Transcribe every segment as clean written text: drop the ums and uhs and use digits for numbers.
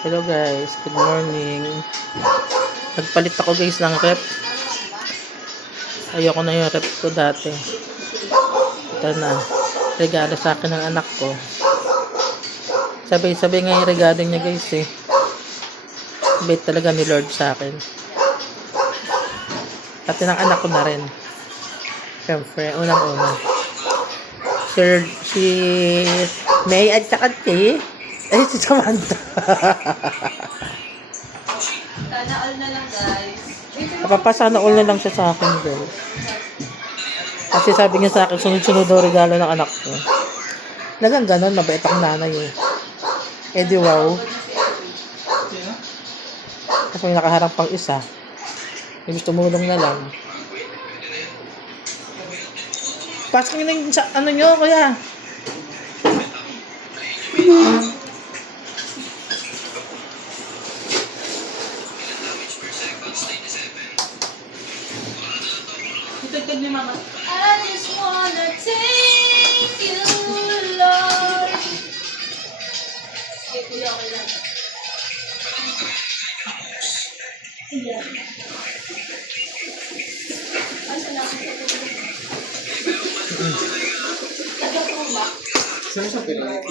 Hello guys, good morning. Nagpalit ako guys ng rep. Ayoko na yung rep ko dati. Ito na, regalo sa akin ng anak ko. Sabay-sabay nga yung regalo niya guys eh. Bait talaga ni Lord sa akin. Pati ng anak ko na rin. Siyempre, unang-una. Si May at saka ay, si Samantha. Sana all na lang, guys. Napapasana all na lang siya sa akin, girl. Kasi sabi niya sa akin, sunod-sunod daw regalo ng anak ko. Nagang ganon, mabait akong nanay eh. Eh di wow. Kasi may nakaharap pang isa. May gusto tumulong na lang. Pasok nyo na yung sa ano nyo, kuya. Itagtag ni mama. I just wanna thank you, Lord. Okay, kuya, okay lang. Ay, salamat sa tulong. Taga po ba? Sige na lang.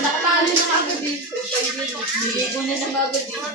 Nakatalo na agad dito. Ligo na lang agad dito.